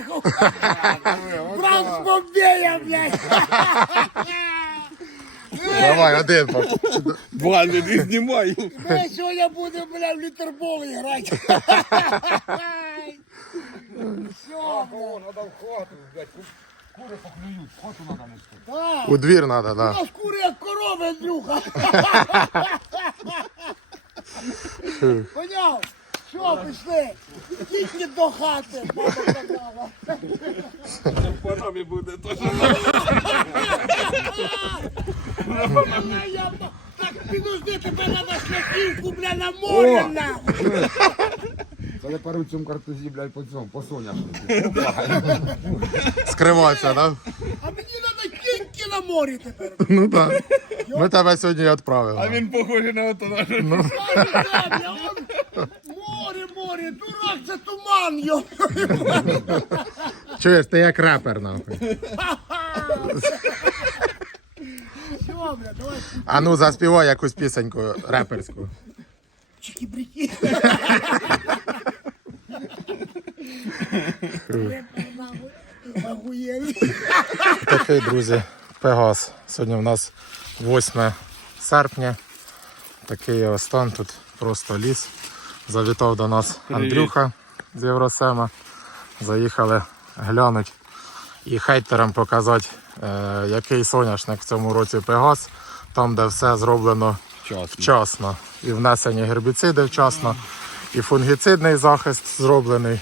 приїхав. Брат з Бомбея, блядь. Давай, один. Ваня, не знімай. Ми сьогодні будемо, блядь, в літербол грати. Все, блядь. Да. У двір треба, У да. нас кури як корови, Андрюха. Поняв? Що, пішли? Тільки до хати, баба казала. Парами буде теж. Я- я- Так, підожди, тебе треба шляхівку, бля, на море, нахуй. Коли пару цьому картузі, блядь, по цьому, по соняшнику. Скриватися, да? А мені треба тільки на морі тепер. Ну так. Ми тебе сьогодні А відправили. він похожий на ото наше. Кажуть, «Да, бля, он- Море, дурак, це туман, йо. Чуєш, ти як репер, нахуй. Все, бля, давай. А ну заспівай якусь пісеньку реперську. Чики-брики. Такий, друзі, Пегас. Сьогодні в нас 8 серпня. Такий його стан тут просто ліс. Завітав до нас Андрюха з Євросема. Заїхали глянути і хейтерам показати, е, який соняшник в цьому році Пегас. Там, де все зроблено Вчасно. вчасно. І внесені гербіциди вчасно, і фунгіцидний захист зроблений.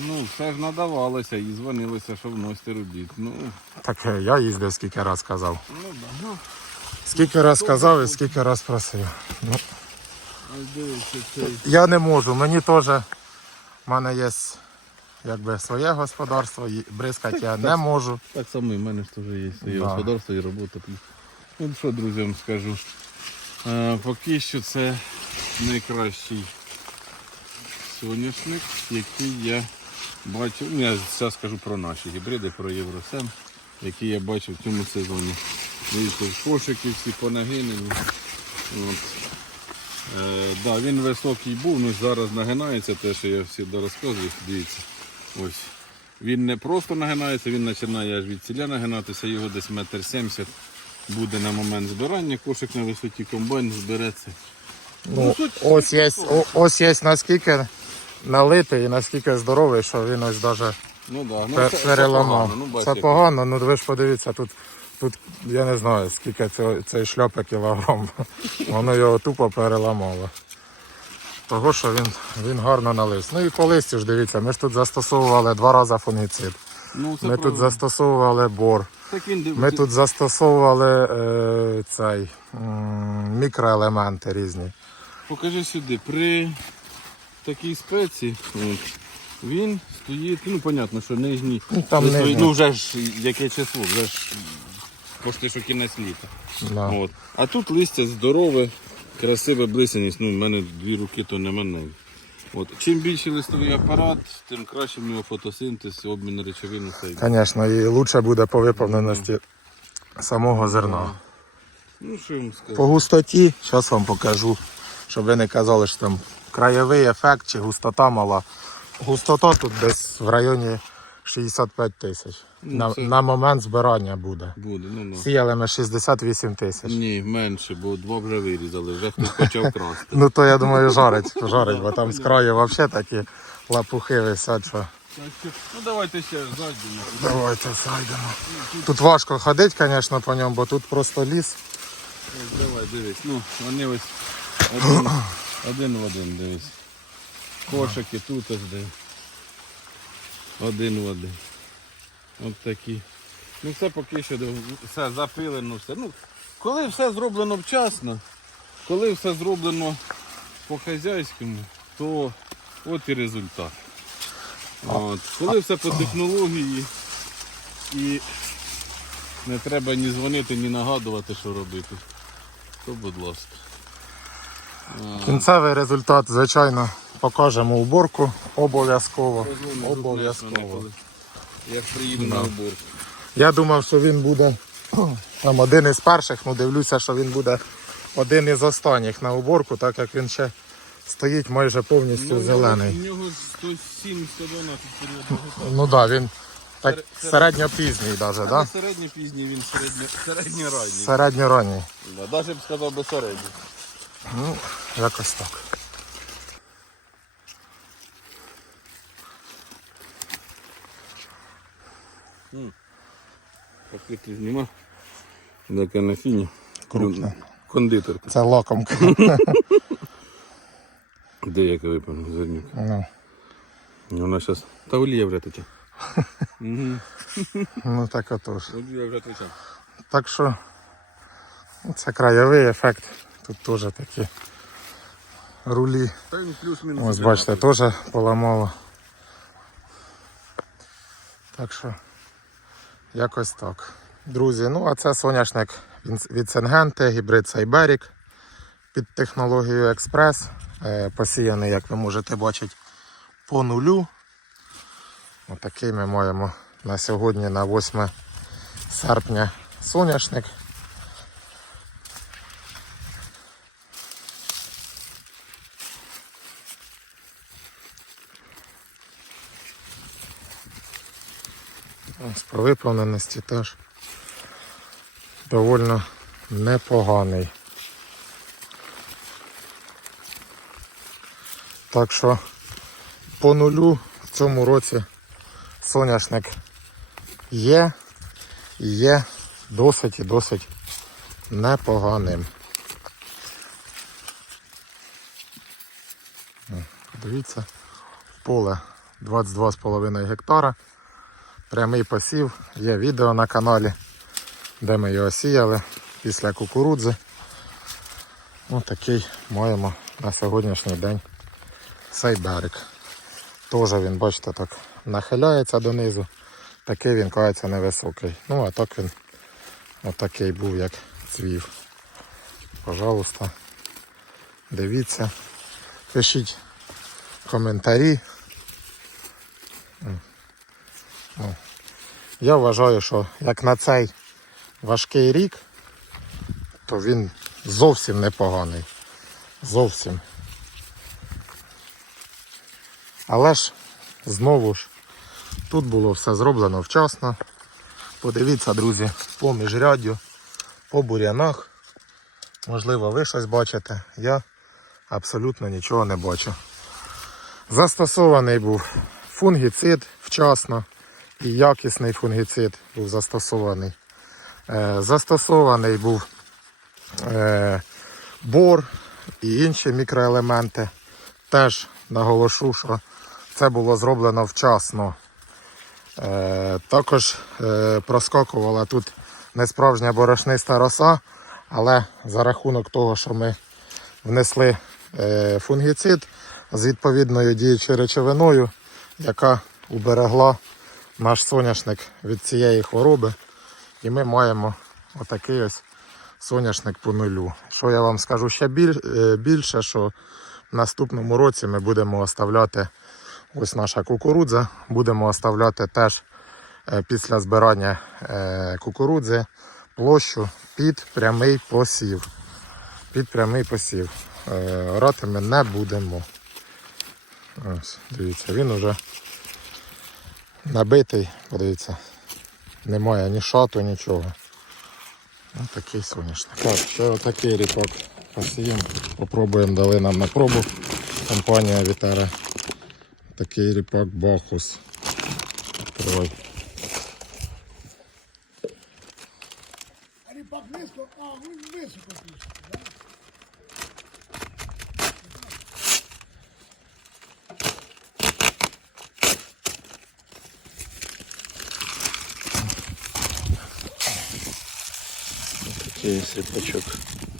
Ну, все ж надавалося і дзвонилося, що вносите робіт. Ну, Так е, я їздив скільки раз казав. ну да. Ну, Скільки раз казав і скільки раз просив. Ну. Я не можу, мені теж. в мене є якби своє господарство, і бризкати я не можу. Так само і в мене ж теж є своє Да. господарство і робота. Ну, що, друзі, вам скажу. Е, поки що це найкращий соняшник, який я бачив. Ну, я зараз скажу про наші гібриди, про Євросем, які я бачив в цьому сезоні. Дивіться, кошики всі понагинені. От. Е, да, він високий був, ну зараз нагинається, те, що я завжди розказую. Дивіться. Ось. Він не просто нагинається, він починає аж від ціля нагинатися, його десь метр сімдесят буде на момент збирання, кошик на висоті комбайн збереться. Ну, ось є, о- ось є наскільки налитий і наскільки здоровий, що він ось навіть Ну да, ну, пе- це, це переламав. погано, ну, Це погано, ну ви ж подивіться, тут, тут я не знаю, скільки цього, цей шляпа кілограм. Воно його тупо переламало. Того, що він, він гарно налис. Ну і по листю ж дивіться, ми ж тут застосовували два рази фунгіцид. Ну, Ми тут застосовували бор. Так він Ми тут застосовували е, цей, мікроелементи різні. Покажи сюди, при такій спеці він стоїть, ну, понятно, що нижній. Ну, там при нижній. ну вже ж яке число, вже ж пошти, що кінець літа. Да. От. А тут листя здорове, красиве блисеність. Ну, в мене дві руки, то не мене. От. Чим більший листовий апарат, тим краще в нього фотосинтез, обмін речовин. Все. Звісно, і краще буде по виповненості самого зерна. Ну, що вам скажу? По густоті, зараз вам покажу, щоб ви не казали, що там краєвий ефект чи густота мала. Густота тут десь в районі 65 тисяч. На, це- на момент збирання буде. Буде, ну, ну. Сіяли ми 68 тисяч. Ні, менше, бо два вже вирізали, вже хтось почав красти. Ну то я думаю жарить, жарить, бо там з краю взагалі такі лапухи висять, що. Ну давайте ще зайдемо. Давайте зайдемо. Тут важко ходити, звісно, по ньому, бо тут просто ліс. Ось, Давай, дивись. Ну, вони ось один, один в один, дивись. Кошики тут ось де. Один в один. От такі. Ну все поки що все запилено, все. Ну, коли все зроблено вчасно, коли все зроблено по-хазяйському, то от і результат. От. Коли все по технології і не треба ні дзвонити, ні нагадувати, що робити, то будь ласка. Кінцевий результат, звичайно, покажемо уборку. Обов'язково. Обов'язково. Я приїду на уборку. Я думав, що він буде там один із перших, ну дивлюся, що він буде один із останніх на уборку, так як він ще стоїть майже повністю зелений. У нього 107 112. Ну так, да, він так Сер- середньопізній навіть, Так? да? Середньопізній він середньо, середньоранній. Середньоранній. Да, Даже б сказав би середній. Ну, якось так. Пакети зніма. Таке на фіні. Крупне. Кондитерка. Це лакомка. Де як випевно, зернюк. Ну, Вона зараз. Та олія вже тече. Ну так отож. Олія вже тече. Так що ну, це краєвий ефект. Тут теж такі рулі. Та він плюс-мінус. Ось бачите, теж поламало. Так що якось так. Друзі, ну а це соняшник від- Сенгенте, гібрид Сайберік під технологією Експрес. Е, Посіяний, як ви можете бачити, по нулю. Отакий ми маємо на сьогодні, на 8 серпня соняшник. Виповненості теж доволі непоганий. Так що по нулю в цьому році соняшник є і є досить і досить непоганим. Дивіться, поле 22,5 гектара. Прямий посів, є відео на каналі, де ми його сіяли після кукурудзи. Ось такий маємо на сьогоднішній день цей берег. Теж він, бачите, так нахиляється донизу. Такий він кається невисокий. Ну а так він отакий був, як цвів. Пожалуйста, дивіться, пишіть коментарі. Я вважаю, що як на цей важкий рік, то він зовсім непоганий. Зовсім. Але ж знову ж тут було все зроблено вчасно. Подивіться, друзі, по міжряддю, по бурянах. Можливо, ви щось бачите. Я абсолютно нічого не бачу. Застосований був фунгіцид вчасно і якісний фунгіцид був застосований. Е, Застосований був е, бор і інші мікроелементи. Теж наголошу, що це було зроблено вчасно. Е, Також проскакувала тут несправжня борошниста роса, але за рахунок того, що ми внесли фунгіцид з відповідною діючою речовиною, яка уберегла наш соняшник від цієї хвороби. І ми маємо отакий ось соняшник по нулю. Що я вам скажу ще е, більше, що в наступному році ми будемо оставляти ось наша кукурудза, будемо оставляти теж е, після збирання е, кукурудзи площу під прямий посів. Під прямий посів. Орати ми не будемо. Ось, дивіться, він уже набитий, подивіться, немає ні шату, нічого. Ось такий соняшник. Так, ще отакий ріпак посіємо. Попробуємо, дали нам на пробу. Компанія Вітера. Такий ріпак Бахус. Тривай. Ріпак низько, а він високо пішов. Да? Такий ріпачок.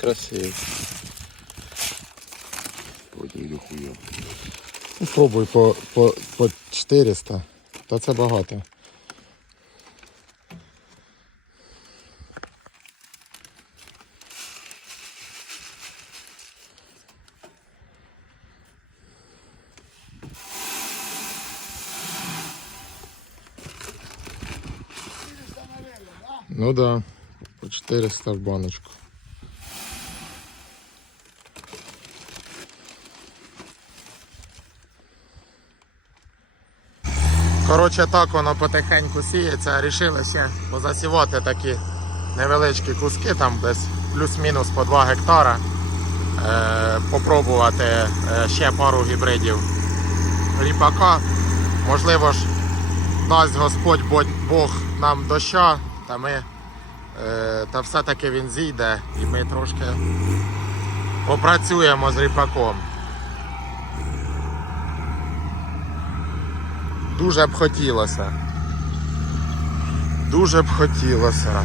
Красивий. Ну, Пробуй по, по, по 400. Та це багато. Ну да, 400 в баночку. Коротше, так воно потихеньку сіється, рішили ще позасівати такі невеличкі куски, там десь плюс-мінус по 2 гектара. Е, попробувати е, ще пару гібридів ріпака. Можливо ж, дасть Господь Бог нам доща, та ми та все-таки він зійде і ми трошки попрацюємо з ріпаком. Дуже б хотілося. Дуже б хотілося.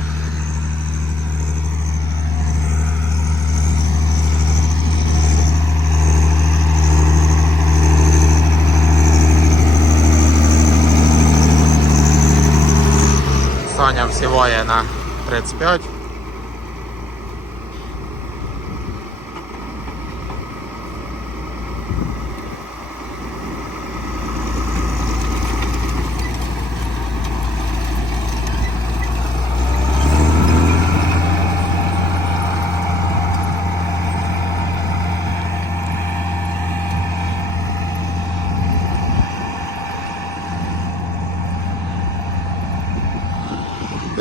Саня всіває на 35.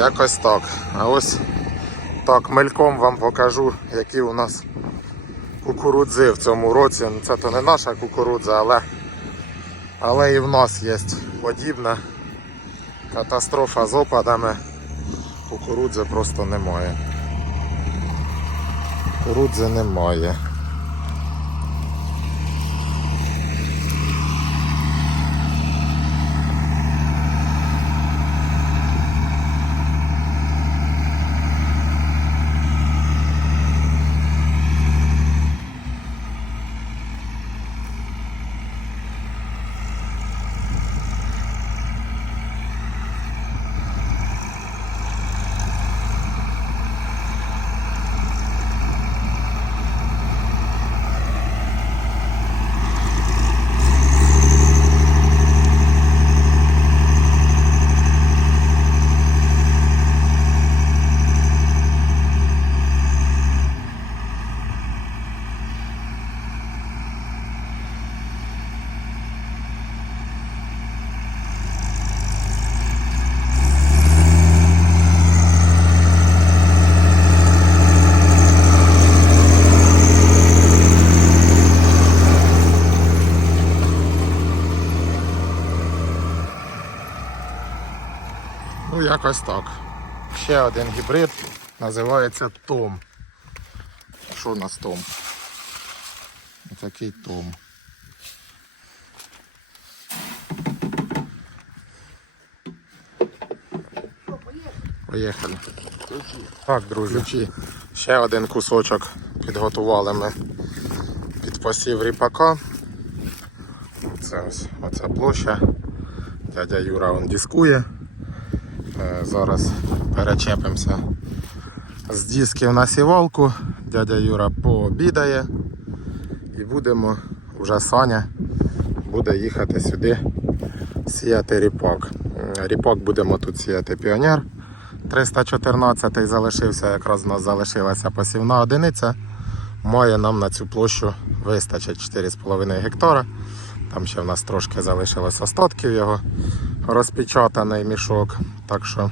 Якось так. А ось так мельком вам покажу, які у нас кукурудзи в цьому році. Ну, Це то не наша кукурудза, але, але і в нас є подібна катастрофа з опадами. Кукурудзи просто немає. Кукурудзи немає. Ну, якось так. Ще один гібрид називається Том. Що у нас Том? Такий Том. Поїхали. Так, друзі. Ще один кусочок підготували ми під посів ріпака. Це ось оця площа. Дядя Юра он дискує. Зараз перечепимося з дисків на сівалку. Дядя Юра пообідає і будемо вже Саня буде їхати сюди сіяти ріпак. М, Ріпак будемо тут сіяти піонер. 314 залишився, якраз у нас залишилася посівна одиниця. Має нам на цю площу вистачить 4,5 гектара. Там ще в нас трошки залишилось остатків його розпечатаний мішок. Так що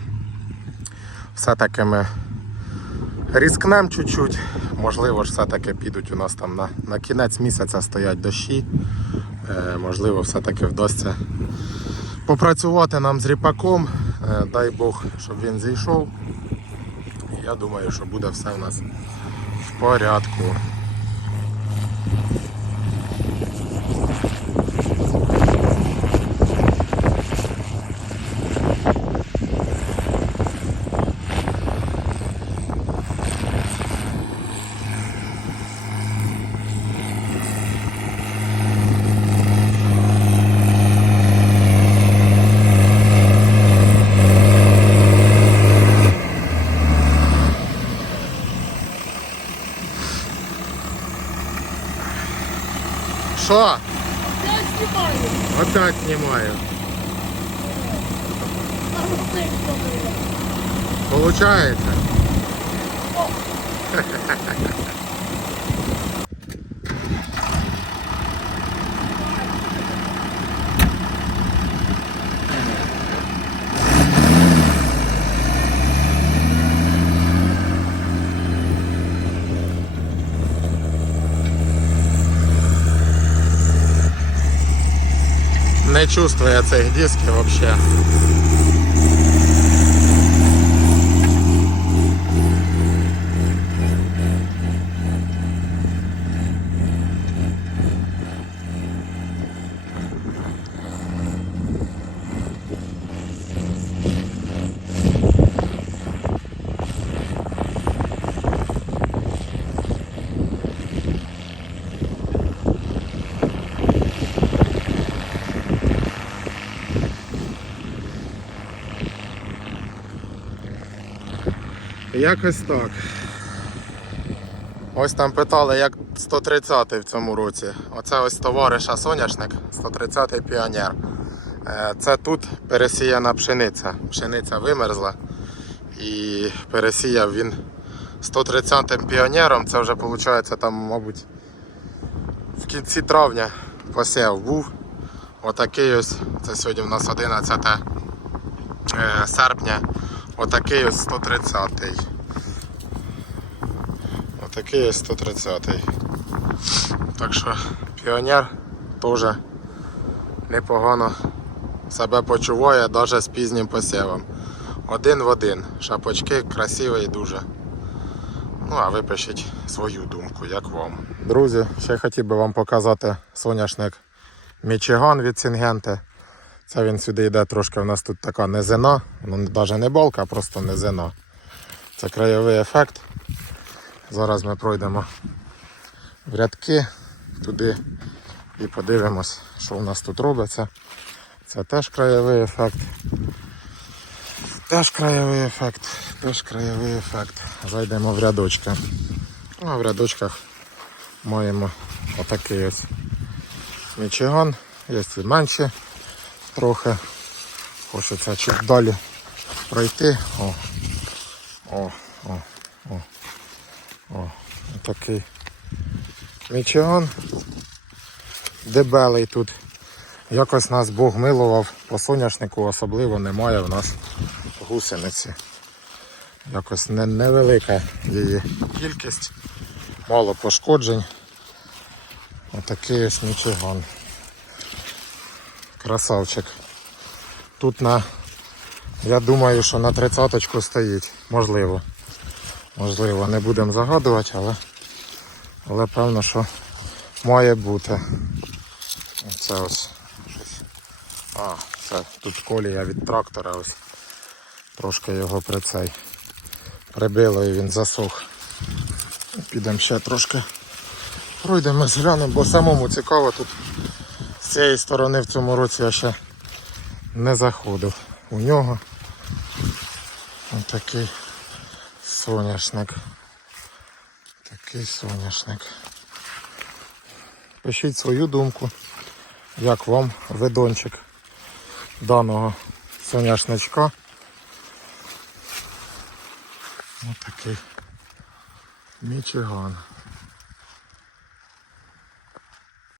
все-таки ми різкнемо чуть-чуть. Можливо ж все-таки підуть у нас там на, на кінець місяця стоять дощі. Е, можливо, все-таки вдасться попрацювати нам з ріпаком. Е, дай Бог, щоб він зійшов. Я думаю, що буде все у нас в порядку. Що? Я знімаю. Опять знімаю. А ну ти хто мене? Получається? не чувствує цих дисків взагалі. Якось так. Ось там питали, як 130 в цьому році. Оце ось товариша соняшник, 130-й піонер. Е, Це тут пересіяна пшениця. Пшениця вимерзла і пересіяв він 130-м піонером. Це вже виходить там, мабуть, в кінці травня посів був. Отакий ось, це сьогодні в нас 11 е, серпня. Отакий ось 130-й. Отакий ось 130-й. Так що піонер теж непогано себе почуває навіть з пізнім посівом. Один в один. Шапочки красиві дуже. Ну, а ви пишіть свою думку, як вам. Друзі, ще хотів би вам показати соняшник Мічиган від Сінгенти. Це він сюди йде трошки. У нас тут така низина, ну навіть не балка, а просто низина. Це краєвий ефект. Зараз ми пройдемо в рядки туди і подивимось, що у нас тут робиться. Це теж краєвий ефект. Теж краєвий ефект, теж краєвий ефект. Зайдемо в рядочки. Ну, а в рядочках маємо отакий ось мічиган. Є і менші трохи. Хочеться чуть далі пройти. О, о, о, о, о. Такий мічиган. Дебелий тут. Якось нас Бог милував, по соняшнику особливо немає в нас гусениці. Якось не, невелика її кількість, мало пошкоджень. Отакий ось мічиган. Красавчик. Тут на, я думаю, що на тридцяточку стоїть. Можливо. Можливо, не будемо загадувати, але, але певно, що має бути. Це ось. А, це тут колія від трактора ось. Трошки його при цей прибило і він засох. Підемо ще трошки пройдемо, зглянемо, бо самому цікаво тут з цієї сторони в цьому році я ще не заходив. У нього такий соняшник. Такий соняшник. Пишіть свою думку, як вам видончик даного соняшничка. Ось такий Мічиган.